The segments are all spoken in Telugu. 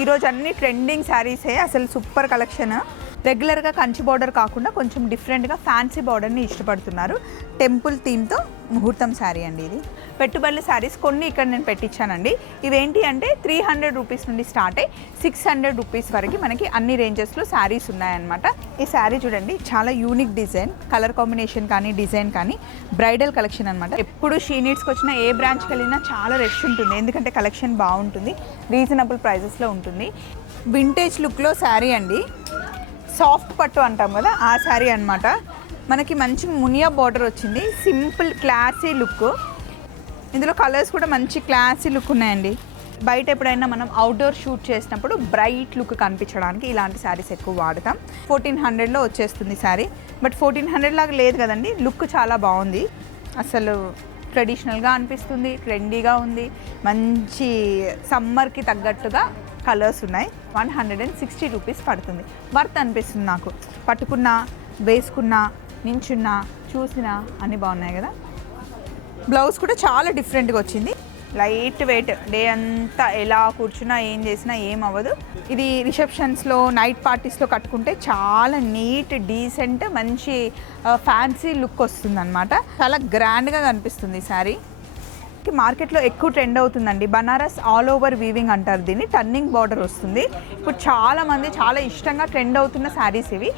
ఈరోజు అన్ని ట్రెండింగ్ శారీసే, అసలు సూపర్ కలెక్షన్. రెగ్యులర్గా కంచి బార్డర్ కాకుండా కొంచెం డిఫరెంట్గా ఫ్యాన్సీ బార్డర్ని ఇష్టపడుతున్నారు. టెంపుల్ థీమ్తో ముహూర్తం శారీ అండి ఇది. పెట్టుబడుల శారీస్ కొన్ని ఇక్కడ నేను పెట్టించానండి. ఇవేంటి అంటే 300 రూపీస్ నుండి స్టార్ట్ అయ్యి 600 రూపీస్ వరకు మనకి అన్ని రేంజెస్లో శారీస్ ఉన్నాయన్నమాట. ఈ శారీ చూడండి, చాలా యూనిక్ డిజైన్, కలర్ కాంబినేషన్ కానీ డిజైన్ కానీ బ్రైడల్ కలెక్షన్ అనమాట. ఎప్పుడు షీ నీడ్స్కి వచ్చిన ఏ బ్రాంచ్కి వెళ్ళినా చాలా రష్ ఉంటుంది, ఎందుకంటే కలెక్షన్ బాగుంటుంది, రీజనబుల్ ప్రైజెస్లో ఉంటుంది. వింటేజ్ లుక్లో శారీ అండి, సాఫ్ట్ పట్టు అంటాం కదా ఆ శారీ అనమాట. మనకి మంచి మునియా బార్డర్ వచ్చింది, సింపుల్ క్లాసీ లుక్. ఇందులో కలర్స్ కూడా మంచి క్లాసీ లుక్ ఉన్నాయండి. బయట ఎప్పుడైనా మనం అవుట్డోర్ షూట్ చేసినప్పుడు బ్రైట్ లుక్ కనిపించడానికి ఇలాంటి శారీస్ ఎక్కువ వాడతాం. 1400లో వచ్చేస్తుంది శారీ. బట్ 1400 లాగా లేదు కదండి, లుక్ చాలా బాగుంది. అసలు ట్రెడిషనల్గా అనిపిస్తుంది, ట్రెండీగా ఉంది, మంచి సమ్మర్కి తగ్గట్టుగా కలర్స్ ఉన్నాయి. 160 రూపీస్ పడుతుంది. వర్త్ అనిపిస్తుంది నాకు. పట్టుకున్నా, వేసుకున్నా, నించున్నా, చూసినా అన్నీ బాగున్నాయి కదా. బ్లౌజ్ కూడా చాలా డిఫరెంట్గా వచ్చింది, లైట్ వెయిట్. డే అంతా ఎలా కూర్చున్నా ఏం చేసినా ఏం అవ్వదు. ఇది రిసెప్షన్స్లో, నైట్ పార్టీస్లో కట్టుకుంటే చాలా నీట్, డీసెంట్, మంచి ఫ్యాన్సీ లుక్ వస్తుంది అనమాట. చాలా గ్రాండ్గా కనిపిస్తుంది ఈ శారీ. మార్కెట్లో ఎక్కువ ట్రెండ్ అవుతుందండి బనారస్ ఆల్ ఓవర్ వీవింగ్ అంటారు దీన్ని. టర్నింగ్ బార్డర్ వస్తుంది. ఇప్పుడు చాలామంది చాలా ఇష్టంగా ట్రెండ్ అవుతున్న శారీస్ ఇవి.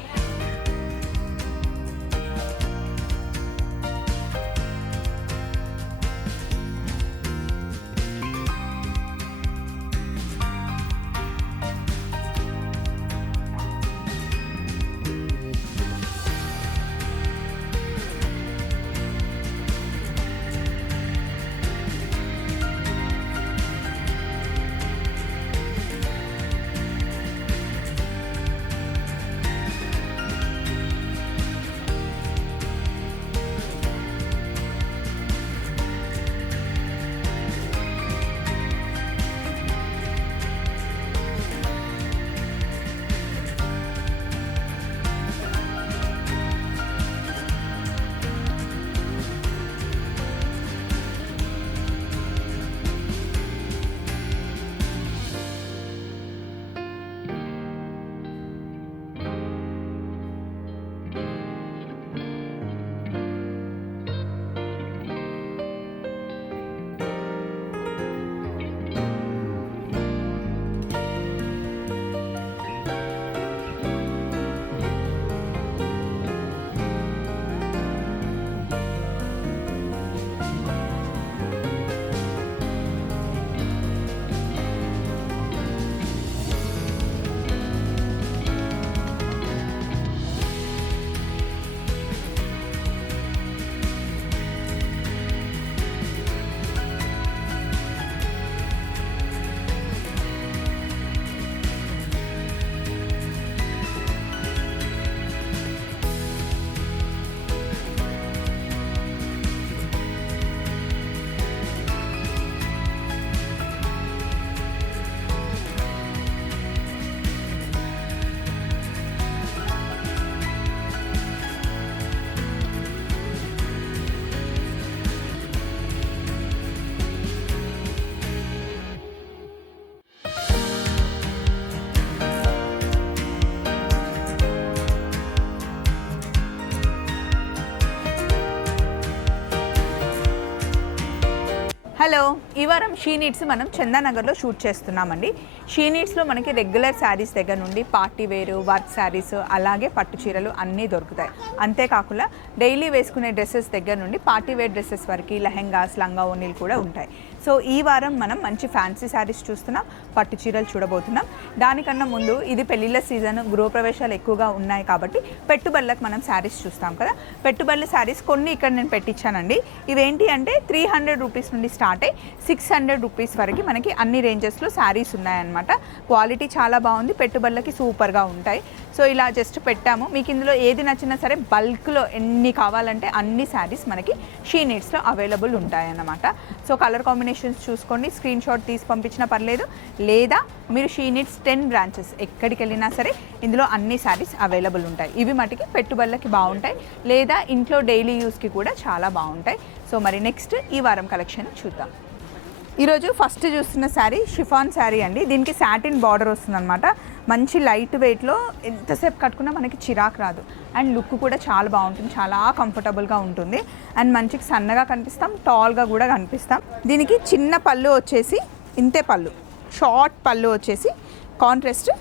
హలో, ఈ వారం షీ నీడ్స్ మనం చందానగర్లో షూట్ చేస్తున్నామండి. షీ నీడ్స్లో మనకి రెగ్యులర్ శారీస్ దగ్గర నుండి పార్టీ వేరు, వర్క్ శారీస్, అలాగే పట్టు చీరలు అన్నీ దొరుకుతాయి. అంతేకాకుండా డైలీ వేసుకునే డ్రెస్సెస్ దగ్గర నుండి పార్టీ వేర్ డ్రెస్సెస్ వరకు లెహెంగాస్, లంగా ఓనీలు కూడా ఉంటాయి. సో ఈ వారం మనం మంచి ఫ్యాన్సీ శారీస్ చూస్తున్నాం, పట్టు చీరలు చూడబోతున్నాం. దానికన్నా ముందు ఇది పెళ్ళిళ్ళ సీజన్, గృహప్రవేశాలు ఎక్కువగా ఉన్నాయి కాబట్టి పెట్టుబడులకు మనం శారీస్ చూస్తాం కదా. పెట్టుబడుల శారీస్ కొన్ని ఇక్కడ నేను పెట్టించానండి. ఇవేంటి అంటే 300 రూపీస్ నుండి స్టార్ట్ అయ్యి 600 రూపీస్ వరకు మనకి అన్ని రేంజెస్లో శారీస్ ఉన్నాయన్నమాట. క్వాలిటీ చాలా బాగుంది, పెట్టుబడులకి సూపర్గా ఉంటాయి. సో ఇలా జస్ట్ పెట్టాము. మీకు ఇందులో ఏది నచ్చినా సరే బల్క్లో ఎన్ని కావాలంటే అన్ని శారీస్ మనకి షీ నీడ్స్లో అవైలబుల్ ఉంటాయన్నమాట. సో కలర్ కాంబినేషన్స్ చూసుకోండి, స్క్రీన్ షాట్ తీసి పంపించినా పర్లేదు, లేదా మీరు షీ నీడ్స్ 10 బ్రాంచెస్ ఎక్కడికి వెళ్ళినా సరే ఇందులో అన్ని శారీస్ అవైలబుల్ ఉంటాయి. ఇవి మటుకి పెట్టుబడులకి బాగుంటాయి, లేదా ఇంట్లో డైలీ యూస్కి కూడా చాలా బాగుంటాయి. సో మరి నెక్స్ట్ ఈ వారం కలెక్షన్ చూద్దాం. ఈరోజు ఫస్ట్ చూస్తున్న శారీ షిఫాన్ శారీ అండి. దీనికి సాటిన్ బార్డర్ వస్తుందన్నమాట. మంచి లైట్ వెయిట్లో ఎంతసేపు కట్టుకున్నా మనకి చిరాకు రాదు. అండ్ లుక్ కూడా చాలా బాగుంటుంది, చాలా కంఫర్టబుల్గా ఉంటుంది. అండ్ మంచిగా సన్నగా కనిపిస్తాం, టాల్గా కూడా కనిపిస్తాం. దీనికి చిన్న పళ్ళు వచ్చేసి ఇంతే పళ్ళు, షార్ట్ పళ్ళు వచ్చేసి కాంట్రాస్ట్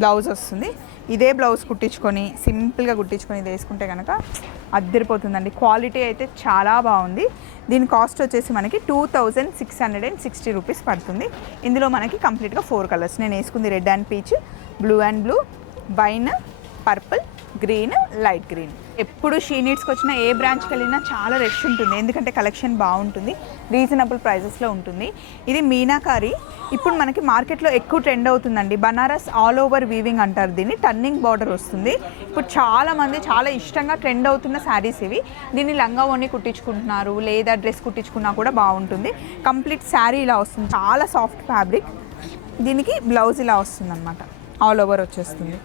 బ్లౌజ్ వస్తుంది. ఇదే బ్లౌజ్ కుట్టించుకొని సింపుల్గా కుట్టించుకొని ఇది వేసుకుంటే కనుక అద్దరిపోతుందండి. క్వాలిటీ అయితే చాలా బాగుంది. దీని కాస్ట్ వచ్చేసి మనకి 2660 రూపీస్ పడుతుంది. ఇందులో మనకి కంప్లీట్గా 4 కలర్స్. నేను వేసుకుంది red and peach, blue and blue, wine, purple, green, light green. ఎప్పుడు షీ నీడ్స్కి వచ్చినా ఏ బ్రాంచ్కి వెళ్ళినా చాలా రష్ ఉంటుంది, ఎందుకంటే కలెక్షన్ బాగుంటుంది, రీజనబుల్ ప్రైజెస్లో ఉంటుంది. ఇది మీనాకారి ఇప్పుడు మనకి మార్కెట్లో ఎక్కువ ట్రెండ్ అవుతుందండి. బనారస్ ఆల్ ఓవర్ వీవింగ్ అంటారు దీన్ని. టర్నింగ్ బార్డర్ వస్తుంది. ఇప్పుడు చాలామంది చాలా ఇష్టంగా ట్రెండ్ అవుతున్న శారీస్ ఇవి. దీన్ని లంగా ఓణి కుట్టించుకుంటున్నారు, లేదా డ్రెస్ కుట్టించుకున్నా కూడా బాగుంటుంది. కంప్లీట్ శారీ ఇలా వస్తుంది, చాలా సాఫ్ట్ ఫ్యాబ్రిక్. దీనికి బ్లౌజ్ ఇలా వస్తుంది అనమాట, ఆల్ ఓవర్ వచ్చేస్తుంది.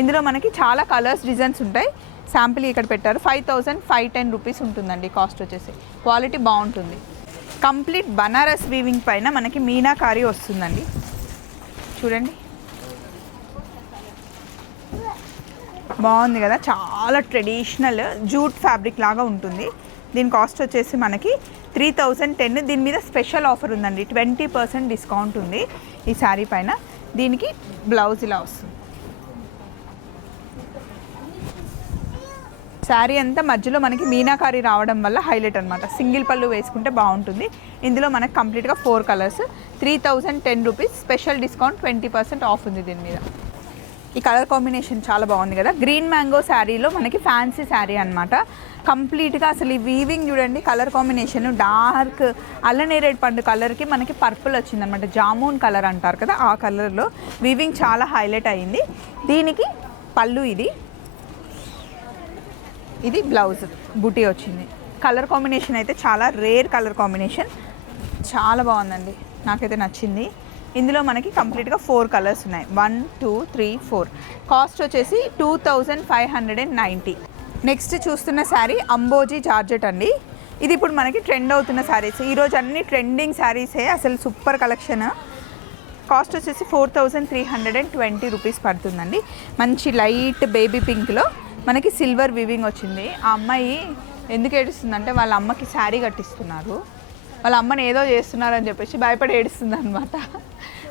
ఇందులో మనకి చాలా కలర్స్, డిజైన్స్ ఉంటాయి. శాంపిల్ ఇక్కడ పెట్టారు. 5510 రూపీస్ ఉంటుందండి కాస్ట్ వచ్చేసి. క్వాలిటీ బాగుంటుంది. కంప్లీట్ బనారస్ వీవింగ్ పైన మనకి మీనాకారి వస్తుందండి. చూడండి, బాగుంది కదా, చాలా ట్రెడిషనల్ జూట్ ఫ్యాబ్రిక్ లాగా ఉంటుంది. దీని కాస్ట్ వచ్చేసి మనకి 3010. దీని మీద స్పెషల్ ఆఫర్ ఉందండి, 20% డిస్కౌంట్ ఉంది ఈ శారీ పైన. దీనికి బ్లౌజ్ ఇలా వస్తుంది. శారీ అంతా మధ్యలో మనకి మీనాకారి రావడం వల్ల హైలైట్ అనమాట. సింగిల్ పళ్ళు వేసుకుంటే బాగుంటుంది. ఇందులో మనకి కంప్లీట్గా 4 colours. 3010 rupees, special discount 20% of ఉంది దీని మీద. ఈ కలర్ కాంబినేషన్ చాలా బాగుంది కదా. గ్రీన్ మ్యాంగో శారీలో మనకి ఫ్యాన్సీ శారీ అనమాట. కంప్లీట్గా అసలు ఈ వీవింగ్ చూడండి, కలర్ కాంబినేషన్ డార్క్ అల్లనేరేడు పండు కలర్కి మనకి పర్పుల్ వచ్చిందనమాట. జామూన్ కలర్ అంటారు కదా, ఆ కలర్లో వీవింగ్ చాలా హైలైట్ అయింది. దీనికి పళ్ళు, ఇది బ్లౌజ్ బూటీ వచ్చింది. కలర్ కాంబినేషన్ అయితే చాలా రేర్ కలర్ కాంబినేషన్, చాలా బాగుందండి, నాకైతే నచ్చింది. ఇందులో మనకి కంప్లీట్గా 4 కలర్స్ ఉన్నాయి. 1 2 3 4. కాస్ట్ వచ్చేసి 2590. నెక్స్ట్ చూస్తున్న శారీ అంబోజీ జార్జెట్ అండి. ఇది ఇప్పుడు మనకి ట్రెండ్ అవుతున్న శారీస్. ఈరోజు అన్ని ట్రెండింగ్ శారీసే, అసలు సూపర్ కలెక్షన్. కాస్ట్ వచ్చేసి 4320 రూపీస్ పడుతుందండి. మంచి లైట్ బేబీ పింక్లో మనకి సిల్వర్ వీవింగ్ వచ్చింది. ఆ అమ్మాయి ఎందుకు ఏడుస్తుందంటే వాళ్ళ అమ్మకి శారీ కట్టిస్తున్నారు, వాళ్ళ అమ్మని ఏదో చేస్తున్నారని చెప్పేసి భయపడి ఏడుస్తుంది అనమాట.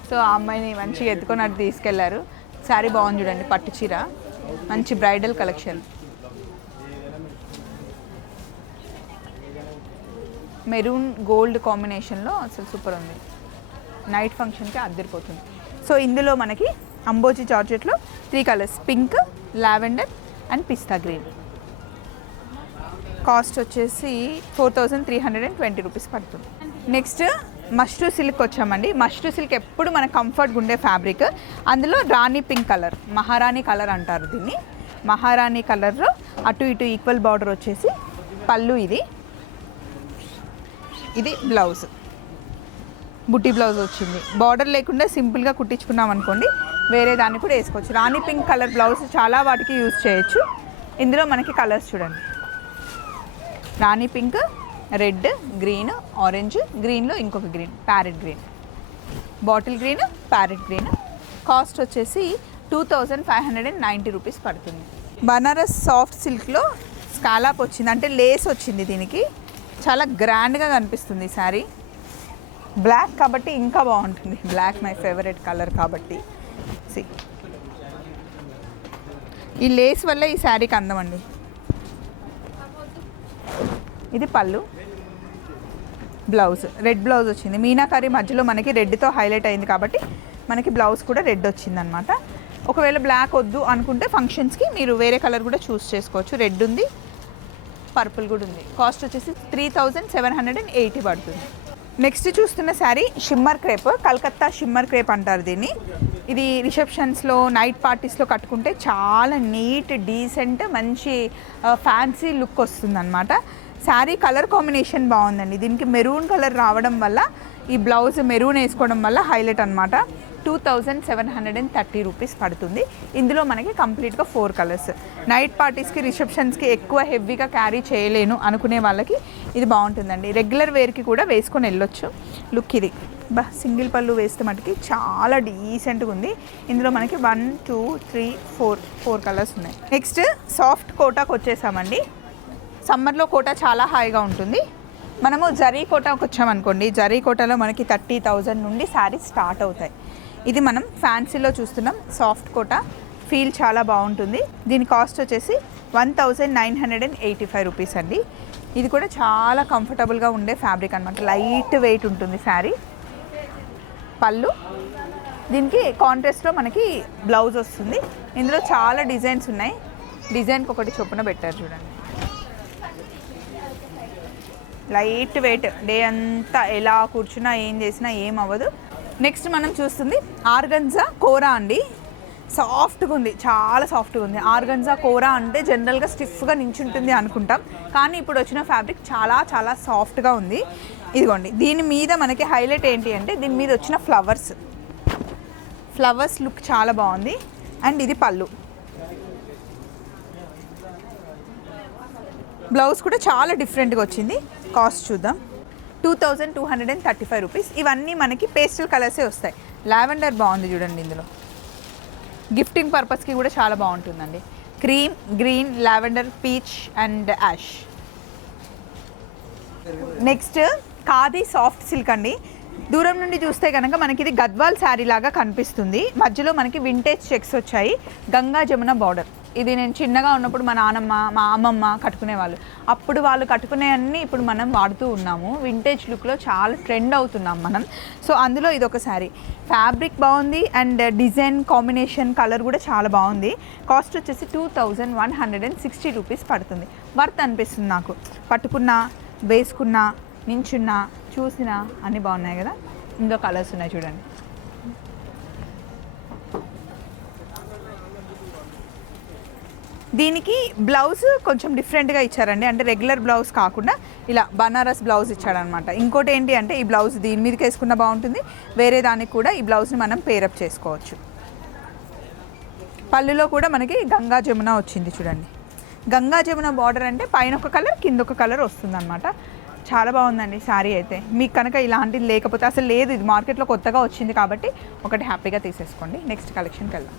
సో ఆ అమ్మాయిని మంచిగా ఎత్తుకొని అటు తీసుకెళ్లారు. శారీ బాగుంది చూడండి, పట్టు చీర, మంచి బ్రైడల్ కలెక్షన్. మెరూన్ గోల్డ్ కాంబినేషన్లో అసలు సూపర్ ఉంది. నైట్ ఫంక్షన్కి అద్దరిపోతుంది. సో ఇందులో మనకి అంబోజీ జార్జెట్లో 3 colours, pink, lavender and pista green. Cost వచ్చేసి 4320 రూపీస్ పడుతుంది. నెక్స్ట్ మష్రూ సిల్క్ వచ్చామండి. మష్రూ సిల్క్ ఎప్పుడు మన కంఫర్ట్గా ఉండే ఫ్యాబ్రిక్. అందులో రాణి పింక్ కలర్, మహారాణి కలర్ అంటారు దీన్ని. మహారాణి కలర్లో అటు ఇటు ఈక్వల్ బార్డర్ వచ్చేసి పళ్ళు, ఇది బ్లౌజ్, బుట్టి బ్లౌజ్ వచ్చింది. బార్డర్ లేకుండా సింపుల్గా కుట్టించుకున్నాం అనుకోండి, వేరే దాన్ని కూడా వేసుకోవచ్చు. రాణి పింక్ కలర్ బ్లౌజ్ చాలా వాటికి యూజ్ చేయొచ్చు. ఇందులో మనకి కలర్స్ చూడండి, రాణి పింక్, రెడ్, గ్రీన్, ఆరెంజ్, గ్రీన్లో ఇంకొక green, parrot green, bottle green, parrot green. Cost వచ్చేసి 2590 రూపీస్ పడుతుంది. బనారస్ సాఫ్ట్ సిల్క్లో స్కాలాప్ వచ్చింది, అంటే లేస్ వచ్చింది. దీనికి చాలా గ్రాండ్గా కనిపిస్తుంది ఈ శారీ. బ్లాక్ కాబట్టి ఇంకా బాగుంటుంది. బ్లాక్ మై ఫేవరెట్ కలర్ కాబట్టి. ఈ లేస్ వల్ల ఈ శారీకి అందం అండి. ఇది పళ్ళు, బ్లౌజ్ రెడ్ బ్లౌజ్ వచ్చింది. మీనాకారి మధ్యలో మనకి రెడ్తో హైలైట్ అయింది కాబట్టి మనకి బ్లౌజ్ కూడా రెడ్ వచ్చిందనమాట. ఒకవేళ బ్లాక్ వద్దు అనుకుంటే ఫంక్షన్స్కి మీరు వేరే కలర్ కూడా చూస్ చేసుకోవచ్చు. రెడ్ ఉంది, పర్పుల్ కూడా ఉంది. కాస్ట్ వచ్చేసి 3780 పడుతుంది. నెక్స్ట్ చూస్తున్న sari shimmer crepe, Calcutta shimmer crepe అంటారు దీన్ని. ఇది రిసెప్షన్స్లో, నైట్ పార్టీస్లో కట్టుకుంటే చాలా నీట్, డీసెంట్, మంచి ఫ్యాన్సీ లుక్ వస్తుందన్నమాట. శారీ కలర్ కాంబినేషన్ బాగుందండి. దీనికి మెరూన్ కలర్ రావడం వల్ల, ఈ బ్లౌజ్ మెరూన్ వేసుకోవడం వల్ల హైలైట్ అనమాట. 2730 రూపీస్ పడుతుంది. ఇందులో మనకి కంప్లీట్గా 4 కలర్స్. నైట్ పార్టీస్కి, రిసెప్షన్స్కి ఎక్కువ హెవీగా క్యారీ చేయలేను అనుకునే వాళ్ళకి ఇది బాగుంటుందండి. రెగ్యులర్ వేర్కి కూడా వేసుకొని వెళ్ళొచ్చు. లుక్ ఇది సింగిల్ పళ్ళు వేస్తే మటుకి చాలా డీసెంట్గా ఉంది. ఇందులో మనకి 1 2 3 4 కలర్స్ ఉన్నాయి. నెక్స్ట్ సాఫ్ట్ కోటాకు వచ్చేసామండి. సమ్మర్లో కోటా చాలా హాయిగా ఉంటుంది. మనము జరీ కోటాకు వచ్చామనుకోండి, జరీ కోటాలో మనకి 30,000 నుండి శారీస్ స్టార్ట్ అవుతాయి. ఇది మనం ఫ్యాన్సీలో చూస్తున్నాం. సాఫ్ట్ కోటా ఫీల్ చాలా బాగుంటుంది. దీని కాస్ట్ వచ్చేసి 1985 రూపీస్ అండి. ఇది కూడా చాలా కంఫర్టబుల్గా ఉండే ఫ్యాబ్రిక్ అనమాట. లైట్ వెయిట్ ఉంటుంది శారీ. పళ్ళు, దీనికి కాంట్రాస్ట్లో మనకి బ్లౌజ్ వస్తుంది. ఇందులో చాలా డిజైన్స్ ఉన్నాయి. డిజైన్కి ఒకటి చొప్పున పెట్టారు చూడండి. లైట్ వెయిట్, డే అంతా ఎలా కూర్చున్నా ఏం చేసినా ఏం అవ్వదు. నెక్స్ట్ మనం చూస్తుంది ఆర్గంజా కోరా అండి. సాఫ్ట్గా ఉంది, చాలా సాఫ్ట్గా ఉంది. ఆర్గంజా కోరా అంటే జనరల్గా స్టిఫ్గా నించుంటుంది అనుకుంటాం, కానీ ఇప్పుడు వచ్చిన ఫ్యాబ్రిక్ చాలా చాలా సాఫ్ట్గా ఉంది. ఇదిగోండి, దీని మీద మనకి హైలైట్ ఏంటి అంటే దీని మీద వచ్చిన ఫ్లవర్స్ లుక్ చాలా బాగుంది. అండ్ ఇది పళ్ళు. బ్లౌజ్ కూడా చాలా డిఫరెంట్గా వచ్చింది. కాస్ట్ చూద్దాం. 2235 రూపీస్. ఇవన్నీ మనకి పేస్టల్ కలర్సే వస్తాయి. లావెండర్ బాగుంది చూడండి. ఇందులో గిఫ్టింగ్ పర్పస్కి కూడా చాలా బాగుంటుందండి. Cream, green, lavender, peach and ash. Next khadi soft silk అండి. దూరం నుండి చూస్తే కనుక మనకి ఇది గద్వాల్ శారీ లాగా కనిపిస్తుంది. మధ్యలో మనకి వింటేజ్ చెక్స్ వచ్చాయి. గంగా జమున బార్డర్. ఇది నేను చిన్నగా ఉన్నప్పుడు మా నాన్నమ్మ, మా అమ్మమ్మ కట్టుకునేవాళ్ళు. అప్పుడు వాళ్ళు కట్టుకునే అన్నీ ఇప్పుడు మనం వాడుతూ ఉన్నాము. వింటేజ్ లుక్లో చాలా ట్రెండ్ అవుతున్నాం మనం. సో అందులో ఇది ఒక శారీ. ఫ్యాబ్రిక్ బాగుంది అండ్ డిజైన్ కాంబినేషన్ కలర్ కూడా చాలా బాగుంది. కాస్ట్ వచ్చేసి 2160 రూపీస్ పడుతుంది. వర్త్ అనిపిస్తుంది నాకు. పట్టుకున్నా, వేసుకున్నా, నించున్నా, చూసినా అన్నీ బాగున్నాయి కదా. ఇందులో కలర్స్ ఉన్నాయి చూడండి. దీనికి బ్లౌజ్ కొంచెం డిఫరెంట్గా ఇచ్చారండి. అంటే రెగ్యులర్ బ్లౌజ్ కాకుండా ఇలా బనారస్ బ్లౌజ్ ఇచ్చాడనమాట. ఇంకోటి ఏంటి అంటే ఈ బ్లౌజ్ దీని మీదకి వేసుకున్న బాగుంటుంది. వేరే దానికి కూడా ఈ బ్లౌజ్ని మనం పేరప్ చేసుకోవచ్చు. పళ్ళులో కూడా మనకి గంగా జమున వచ్చింది చూడండి. గంగా జమున బార్డర్ అంటే పైన ఒక కలర్, కింద ఒక కలర్ వస్తుందన్నమాట. చాలా బాగుందండి శారీ అయితే. మీకు కనుక ఇలాంటిది లేకపోతే, అసలు లేదు, ఇది మార్కెట్లో కొత్తగా వచ్చింది కాబట్టి ఒకటి హ్యాపీగా తీసేసుకోండి. నెక్స్ట్ కలెక్షన్కి వెళ్దాం.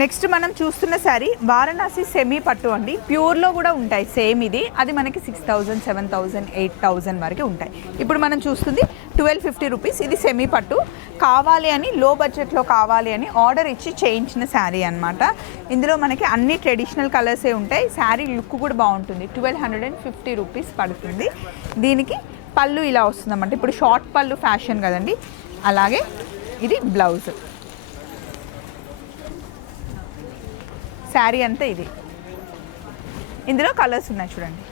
నెక్స్ట్ మనం చూస్తున్న శారీ వారణాసి సెమీ పట్టు అండి. ప్యూర్లో కూడా ఉంటాయి సేమ్ ఇది. అది మనకి 6000, 7000, 8000 వరకు ఉంటాయి. ఇప్పుడు మనం చూస్తుంది 1250 రూపీస్. ఇది సెమీ పట్టు. కావాలి అని, లో బడ్జెట్లో కావాలి అని ఆర్డర్ ఇచ్చి చేయించిన శారీ అనమాట. ఇందులో మనకి అన్ని ట్రెడిషనల్ కలర్సే ఉంటాయి. శారీ లుక్ కూడా బాగుంటుంది. 1250 రూపీస్ పడుతుంది. దీనికి పళ్ళు ఇలా వస్తుందన్నమాట. ఇప్పుడు షార్ట్ పళ్ళు ఫ్యాషన్ కదండి, అలాగే ఇది బ్లౌజ్. శారీ అంతా ఇది. ఇందులో కలర్స్ ఉన్నాయి చూడండి.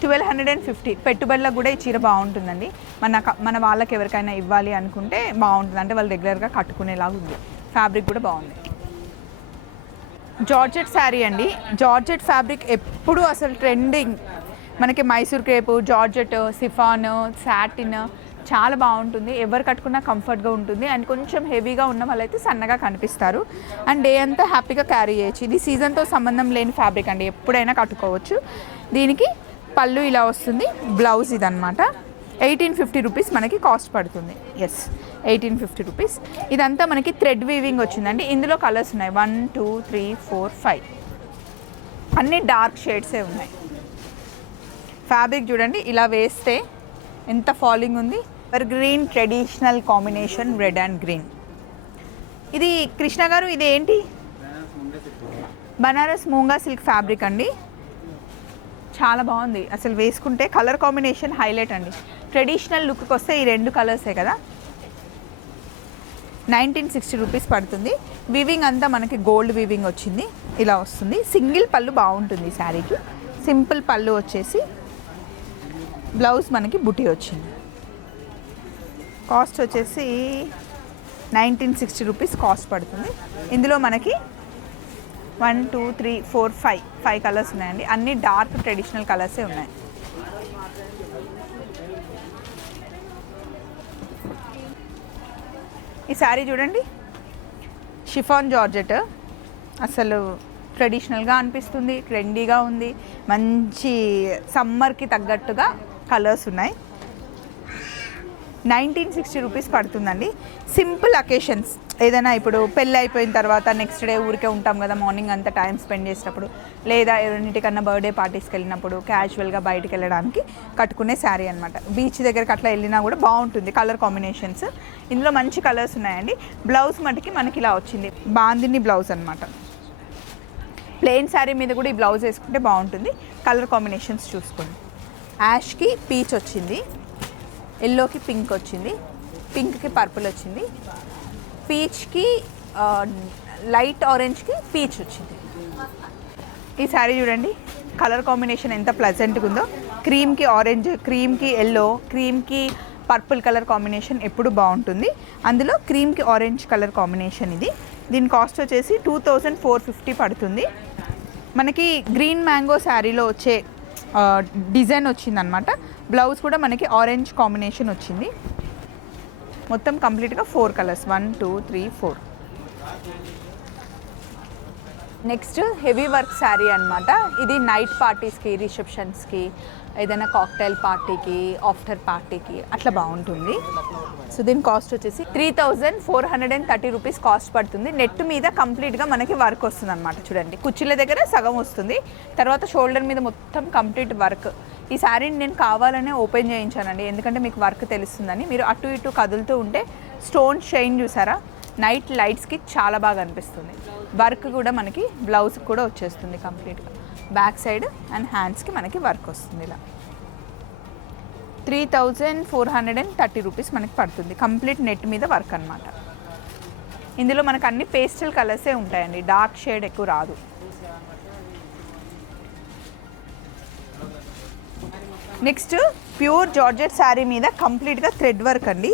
1250. పెట్టుబడులకు కూడా ఈ చీర బాగుంటుందండి. మన వాళ్ళకి ఎవరికైనా ఇవ్వాలి అనుకుంటే బాగుంటుంది. అంటే వాళ్ళు రెగ్యులర్గా కట్టుకునేలాగా ఉంది. ఫ్యాబ్రిక్ కూడా బాగుంది. జార్జెట్ శారీ అండి. జార్జెట్ ఫ్యాబ్రిక్ ఎప్పుడు అసలు ట్రెండింగ్. మనకి Mysore crepe, georgette, chiffon, satin చాలా బాగుంటుంది. ఎవరు కట్టుకున్నా కంఫర్ట్గా ఉంటుంది. అండ్ కొంచెం హెవీగా ఉన్న వాళ్ళైతే సన్నగా కనిపిస్తారు. అండ్ డే అంతా హ్యాపీగా క్యారీ చేయొచ్చు. ఇది సీజన్తో సంబంధం లేని ఫ్యాబ్రిక్ అండి, ఎప్పుడైనా కట్టుకోవచ్చు. దీనికి పళ్ళు ఇలా వస్తుంది. బ్లౌజ్ ఇదనమాట. 1850 రూపీస్ మనకి కాస్ట్ పడుతుంది. Yes, 1850 rupees. ఇదంతా మనకి థ్రెడ్ వీవింగ్ వచ్చిందండి. ఇందులో కలర్స్ ఉన్నాయి. 1 2 3 4 5. అన్నీ డార్క్ షేడ్సే ఉన్నాయి. ఫ్యాబ్రిక్ చూడండి, ఇలా వేస్తే ఎంత ఫాలింగ్ ఉంది. Ever green traditional combination, red and green. ఇది కృష్ణ గారు, ఇది ఏంటి? బనారస్ మూంగా సిల్క్ ఫ్యాబ్రిక్ అండి. చాలా బాగుంది అసలు. వేసుకుంటే కలర్ కాంబినేషన్ హైలైట్ అండి. ట్రెడిషనల్ లుక్కి వస్తే ఈ రెండు కలర్సే కదా. 1960 రూపీస్ పడుతుంది. వీవింగ్ అంతా మనకి గోల్డ్ వీవింగ్ వచ్చింది. ఇలా వస్తుంది. సింగిల్ పళ్ళు బాగుంటుంది ఈ శారీకి. సింపుల్ పళ్ళు వచ్చేసి, బ్లౌజ్ మనకి బుటీ వచ్చింది. కాస్ట్ వచ్చేసి 1960 రూపీస్ కాస్ట్ పడుతుంది. ఇందులో మనకి 1 2 3 4 5 కలర్స్ ఉన్నాయండి. అన్ని డార్క్ ట్రెడిషనల్ కలర్సే ఉన్నాయి. ఈ శారీ చూడండి, షిఫాన్ జార్జెట్, అసలు ట్రెడిషనల్గా అనిపిస్తుంది, ట్రెండీగా ఉంది, మంచి సమ్మర్కి తగ్గట్టుగా కలర్స్ ఉన్నాయి. 1960 రూపీస్ పడుతుందండి. సింపుల్ అకేషన్స్, ఏదైనా ఇప్పుడు పెళ్ళి అయిపోయిన తర్వాత నెక్స్ట్ డే ఊరికే ఉంటాం కదా, మార్నింగ్ అంతా టైం స్పెండ్ చేసేటప్పుడు, లేదా ఎవరింటికన్నా బర్త్డే పార్టీస్కి వెళ్ళినప్పుడు క్యాజువల్గా బయటికి వెళ్ళడానికి కట్టుకునే శారీ అనమాట. బీచ్ దగ్గరికి అట్లా వెళ్ళినా కూడా బాగుంటుంది. కలర్ కాంబినేషన్స్ ఇందులో మంచి కలర్స్ ఉన్నాయండి. బ్లౌజ్ మటుకి మనకి ఇలా వచ్చింది, బాందిని బ్లౌజ్ అనమాట. ప్లెయిన్ శారీ మీద కూడా ఈ బ్లౌజ్ వేసుకుంటే బాగుంటుంది. కలర్ కాంబినేషన్స్ చూసుకోండి. యాష్కి పీచ్ వచ్చింది, ఎల్లోకి పింక్ వచ్చింది, పింక్కి పర్పుల్ వచ్చింది, పీచ్కి లైట్ ఆరెంజ్కి పీచ్ వచ్చింది. ఈ శారీ చూడండి, కలర్ కాంబినేషన్ ఎంత ప్లజెంట్గా ఉందో. క్రీమ్కి ఆరెంజ్, క్రీమ్కి ఎల్లో, క్రీమ్కి పర్పుల్ కలర్ కాంబినేషన్ ఎప్పుడు బాగుంటుంది. అందులో క్రీమ్కి ఆరెంజ్ కలర్ కాంబినేషన్ ఇది. దీని కాస్ట్ వచ్చేసి 2450 పడుతుంది. మనకి గ్రీన్ మ్యాంగో శారీలో వచ్చే డిజైన్ వచ్చిందనమాట. బ్లౌజ్ కూడా మనకి ఆరెంజ్ కాంబినేషన్ వచ్చింది. మొత్తం కంప్లీట్గా 4 colours, 1 2 3 4. Next heavy work sari అనమాట. ఇది నైట్ పార్టీస్కి, రిసెప్షన్స్కి, ఏదైనా కాక్టైల్ పార్టీకి, ఆఫ్టర్ పార్టీకి అట్లా బాగుంటుంది. సో దీని కాస్ట్ వచ్చేసి 3430 రూపీస్ కాస్ట్ పడుతుంది. నెట్ మీద కంప్లీట్గా మనకి వర్క్ వస్తుంది అనమాట. చూడండి, కుర్చీల దగ్గర సగం వస్తుంది, తర్వాత షోల్డర్ మీద మొత్తం కంప్లీట్ వర్క్. ఈ శారీని నేను కావాలనే ఓపెన్ చేయించానండి, ఎందుకంటే మీకు వర్క్ తెలుస్తుందని. మీరు అటు ఇటు కదులుతూ ఉంటే స్టోన్ షైన్ చూసారా, నైట్ లైట్స్కి చాలా బాగా అనిపిస్తుంది. వర్క్ కూడా మనకి బ్లౌజ్కి కూడా వచ్చేస్తుంది కంప్లీట్గా. బ్యాక్ సైడ్ అండ్ హ్యాండ్స్కి మనకి వర్క్ వస్తుంది. ఇలా 3430 రూపీస్ మనకి పడుతుంది. కంప్లీట్ నెట్ మీద వర్క్ అనమాట. ఇందులో మనకు అన్ని పేస్టల్ కలర్సే ఉంటాయండి, డార్క్ షేడ్ ఎక్కువ రాదు. నెక్స్ట్ ప్యూర్ జార్జెట్ శారీ మీద కంప్లీట్గా థ్రెడ్ వర్క్ అండి.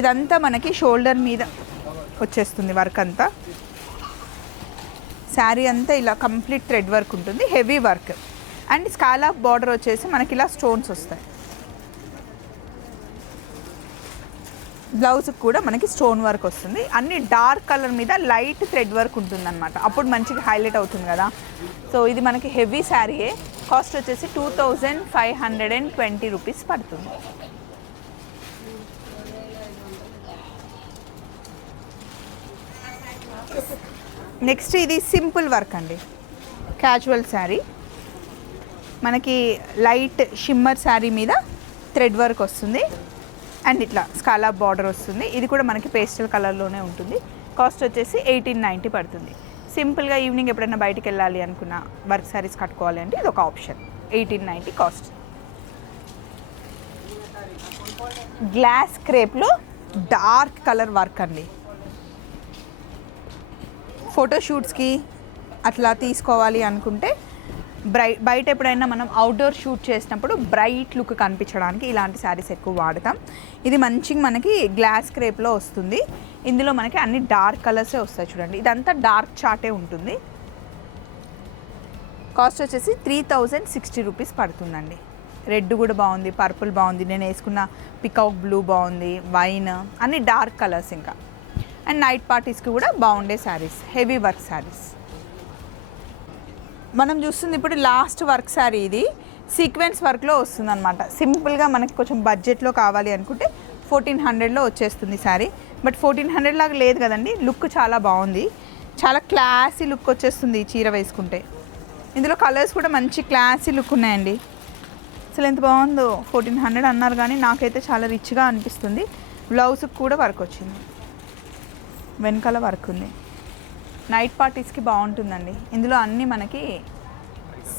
ఇదంతా మనకి షోల్డర్ మీద వచ్చేస్తుంది వర్క్ అంతా. శారీ అంతా ఇలా కంప్లీట్ థ్రెడ్ వర్క్ ఉంటుంది, heavy work. And scallop border వచ్చేసి మనకి ఇలా స్టోన్స్ వస్తాయి. బ్లౌజ్కి కూడా మనకి స్టోన్ వర్క్ వస్తుంది. అన్ని డార్క్ కలర్ మీద లైట్ థ్రెడ్ వర్క్ ఉంటుంది అనమాట, అప్పుడు మంచిగా హైలైట్ అవుతుంది కదా. సో ఇది మనకి హెవీ శారీయే. కాస్ట్ వచ్చేసి 2520 రూపీస్ పడుతుంది. నెక్స్ట్ ఇది సింపుల్ వర్క్ అండి, క్యాజువల్ శారీ. మనకి లైట్ షిమ్మర్ శారీ మీద థ్రెడ్ వర్క్ వస్తుంది అండ్ ఇట్లా స్కాలప్ బార్డర్ వస్తుంది. ఇది కూడా మనకి పేస్టల్ కలర్లోనే ఉంటుంది. కాస్ట్ వచ్చేసి 1890 పడుతుంది. సింపుల్గా ఈవినింగ్ ఎప్పుడైనా బయటికి వెళ్ళాలి అనుకున్న వర్క్ శారీస్ కట్టుకోవాలి అంటే ఇది ఒక ఆప్షన్. 1890 కాస్ట్. గ్లాస్ క్రేప్లో డార్క్ కలర్ వర్క్ అండి. ఫోటోషూట్స్కి అట్లా తీసుకోవాలి అనుకుంటే, బయట ఎప్పుడైనా మనం అవుట్డోర్ షూట్ చేసినప్పుడు బ్రైట్ లుక్ కనిపించడానికి ఇలాంటి శారీస్ ఎక్కువ వాడతాం. ఇది మంచిగా మనకి గ్లాస్ క్రేప్లో వస్తుంది. ఇందులో మనకి అన్ని డార్క్ కలర్సే వస్తాయి. చూడండి, ఇదంతా డార్క్ చార్టే ఉంటుంది. కాస్ట్ వచ్చేసి 3060 రూపీస్ పడుతుందండి. రెడ్ కూడా బాగుంది, పర్పుల్ బాగుంది, నేను వేసుకున్న పికాక్ బ్లూ బాగుంది, వైన్, అన్ని డార్క్ కలర్స్. ఇంకా అండ్ నైట్ పార్టీస్కి కూడా బాగుండే శారీస్, హెవీ వర్క్ శారీస్. మనం చూస్తుంది ఇప్పుడు లాస్ట్ వర్క్ శారీ. ఇది సీక్వెన్స్ వర్క్లో వస్తుంది అనమాట. సింపుల్గా మనకి కొంచెం బడ్జెట్లో కావాలి అనుకుంటే 1400లో వచ్చేస్తుంది శారీ. బట్ 1400 లాగా లేదు కదండి, లుక్ చాలా బాగుంది, చాలా క్లాసీ లుక్ వచ్చేస్తుంది ఈ చీర వేసుకుంటే. ఇందులో కలర్స్ కూడా మంచి క్లాసీ లుక్ ఉన్నాయండి. అసలు ఎంత బాగుందో. 1400 అన్నారు కానీ నాకైతే చాలా రిచ్గా అనిపిస్తుంది. బ్లౌజ్కి కూడా వర్క్ వచ్చింది, వెనకాల వర్క్ ఉంది. నైట్ పార్టీస్కి బాగుంటుందండి. ఇందులో అన్నీ మనకి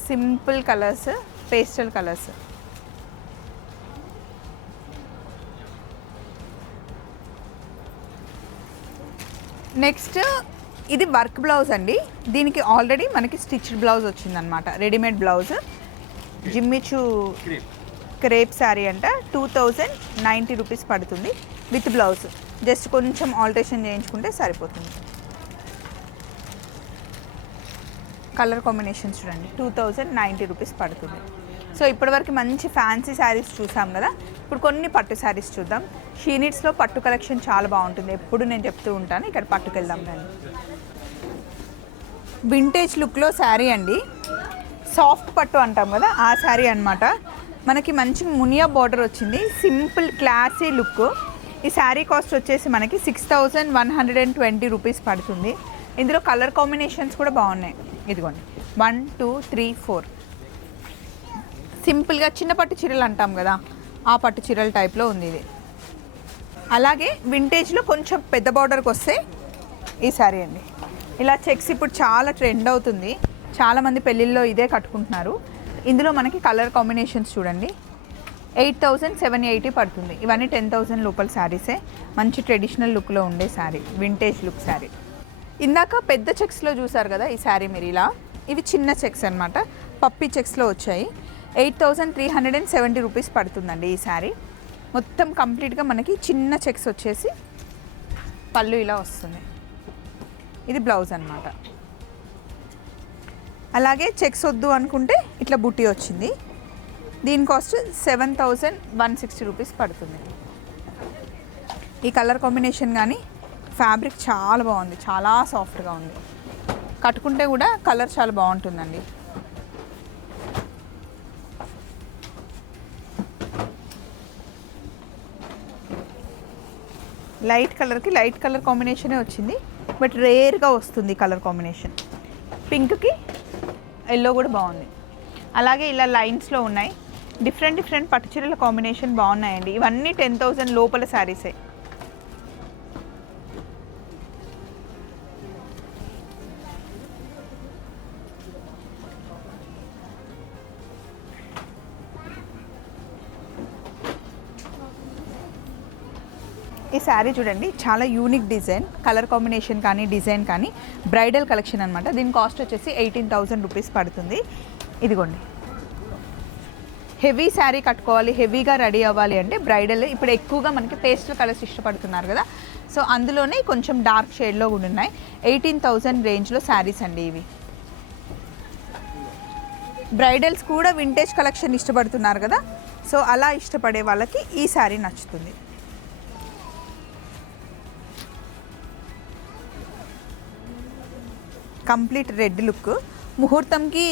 simple colours, pastel colours. Next ఇది వర్క్ బ్లౌజ్ అండి. దీనికి ఆల్రెడీ మనకి స్టిచ్డ్ బ్లౌజ్ వచ్చిందనమాట, readymade blouse. Jimmy Choo crepe sari అంట. 2090 రూపీస్ పడుతుంది విత్ బ్లౌజ్. జస్ట్ కొంచెం ఆల్టరేషన్ చేయించుకుంటే సరిపోతుంది. కలర్ కాంబినేషన్స్ చూడండి, 2090 రూపీస్ పడుతుంది. సో ఇప్పటివరకు మంచి ఫ్యాన్సీ శారీస్ చూసాం కదా. ఇప్పుడు కొన్ని పట్టు శారీస్ చూద్దాం. షీనిట్స్లో పట్టు కలెక్షన్ చాలా బాగుంటుంది, ఎప్పుడు నేను చెప్తూ ఉంటాను. ఇక్కడ పట్టుకు వెళ్దాం రండి. వింటేజ్ లుక్లో శారీ అండి, సాఫ్ట్ పట్టు అంటాం కదా ఆ శారీ అనమాట. మనకి మంచి మునియా బార్డర్ వచ్చింది, సింపుల్ క్లాసీ లుక్. ఈ శారీ కాస్ట్ వచ్చేసి మనకి 6120 రూపీస్ పడుతుంది. ఇందులో కలర్ కాంబినేషన్స్ కూడా బాగున్నాయి. ఇదిగోండి 1 2 3 4 సింపుల్గా చిన్న పట్టు చీరలు అంటాం కదా ఆ పట్టు చీరల టైప్లో ఉంది ఇది. అలాగే వింటేజ్లో కొంచెం పెద్ద బార్డర్కి వస్తే ఈ శారీ అండి. ఇలా చెక్స్ ఇప్పుడు చాలా ట్రెండ్ అవుతుంది, చాలామంది పెళ్ళిళ్ళలో ఇదే కట్టుకుంటున్నారు. ఇందులో మనకి కలర్ కాంబినేషన్స్ చూడండి. 8780 పడుతుంది. ఇవన్నీ 10,000 లోపల శారీసే. మంచి ట్రెడిషనల్ లుక్లో ఉండే శారీ, వింటేజ్ లుక్ శారీ. ఇందాక పెద్ద చెక్స్లో చూసారు కదా ఈ శారీ మీరు, ఇలా ఇవి చిన్న చెక్స్ అనమాట, పప్పి చెక్స్లో వచ్చాయి. 8370 రూపీస్ పడుతుందండి ఈ శారీ. మొత్తం కంప్లీట్గా మనకి చిన్న చెక్స్ వచ్చేసి పళ్ళు ఇలా వస్తుంది. ఇది బ్లౌజ్ అనమాట. అలాగే చెక్స్ వద్దు అనుకుంటే ఇట్లా బుట్టి వచ్చింది. దీని కాస్ట్ 7160 రూపీస్ పడుతుంది. ఈ కలర్ కాంబినేషన్ కానీ ఫ్యాబ్రిక్ చాలా బాగుంది, చాలా సాఫ్ట్గా ఉంది. కట్టుకుంటే కూడా కలర్ చాలా బాగుంటుందండి. లైట్ కలర్కి లైట్ కలర్ కాంబినేషనే వచ్చింది, బట్ రేర్గా వస్తుంది కలర్ కాంబినేషన్. పింక్కి ఎల్లో కూడా బాగుంది. అలాగే ఇలా లైన్స్లో ఉన్నాయి. డిఫరెంట్ పట్టు చీరల కాంబినేషన్ బాగున్నాయండి. ఇవన్నీ 10,000 లోపల శారీసే. ఈ శారీ చూడండి, చాలా యూనిక్ డిజైన్, కలర్ కాంబినేషన్ కానీ డిజైన్ కానీ బ్రైడల్ కలెక్షన్ అనమాట. దీని కాస్ట్ వచ్చేసి 18,000 రూపీస్ పడుతుంది. ఇదిగోండి, హెవీ శారీ కట్టుకోవాలి, హెవీగా రెడీ అవ్వాలి అంటే బ్రైడల్ ఇప్పుడు ఎక్కువగా మనకి పేస్టల్ కలర్స్ ఇష్టపడుతున్నారు కదా, సో అందులోనే కొంచెం డార్క్ షేడ్లో కూడా ఉన్నాయి. 18,000 రేంజ్లో శారీస్ అండి ఇవి. బ్రైడల్స్ కూడా వింటేజ్ కలెక్షన్ ఇష్టపడుతున్నారు కదా, సో అలా ఇష్టపడే వాళ్ళకి ఈ శారీ నచ్చుతుంది. Complete red look. ముహూర్తంకి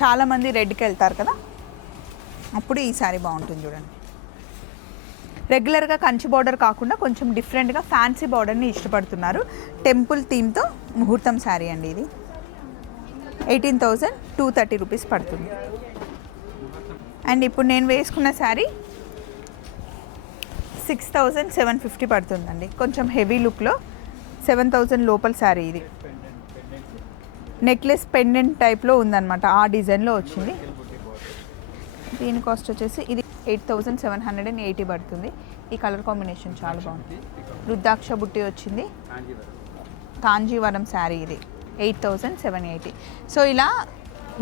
చాలామంది రెడ్కి వెళ్తారు కదా, అప్పుడు ఈ శారీ బాగుంటుంది చూడండి. రెగ్యులర్గా కంచి బార్డర్ కాకుండా కొంచెం డిఫరెంట్గా ఫ్యాన్సీ బార్డర్ని ఇష్టపడుతున్నారు. టెంపుల్ థీమ్తో ముహూర్తం శారీ అండి ఇది. 18,230 రూపీస్ పడుతుంది. అండ్ ఇప్పుడు నేను వేసుకున్న శారీ 6,750 పడుతుందండి. కొంచెం హెవీ లుక్లో 7,000 లోపల శారీ ఇది. నెక్లెస్ పెండెంట్ టైప్లో ఉందన్నమాట, ఆ డిజైన్లో వచ్చింది. దీని కాస్ట్ వచ్చేసి ఇది 8,780 పడుతుంది. ఈ కలర్ కాంబినేషన్ చాలా బాగుంది. రుద్రాక్ష బుట్టి వచ్చింది, కాంజీవరం శారీ ఇది. 8,780. సో ఇలా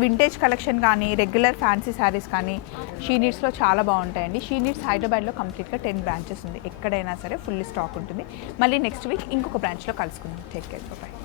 వింటేజ్ కలెక్షన్ కానీ రెగ్యులర్ ఫ్యాన్సీ శారీస్ కానీ షీనిట్స్లో చాలా బాగుంటాయండి. షీనిట్స్ హైదరాబాద్లో కంప్లీట్గా 10 బ్రాంచెస్ ఉంది. ఎక్కడైనా సరే ఫుల్ స్టాక్ ఉంటుంది. మళ్ళీ నెక్స్ట్ వీక్ ఇంకొక బ్రాంచ్లో కలుసుకుందాం. Take care, bye.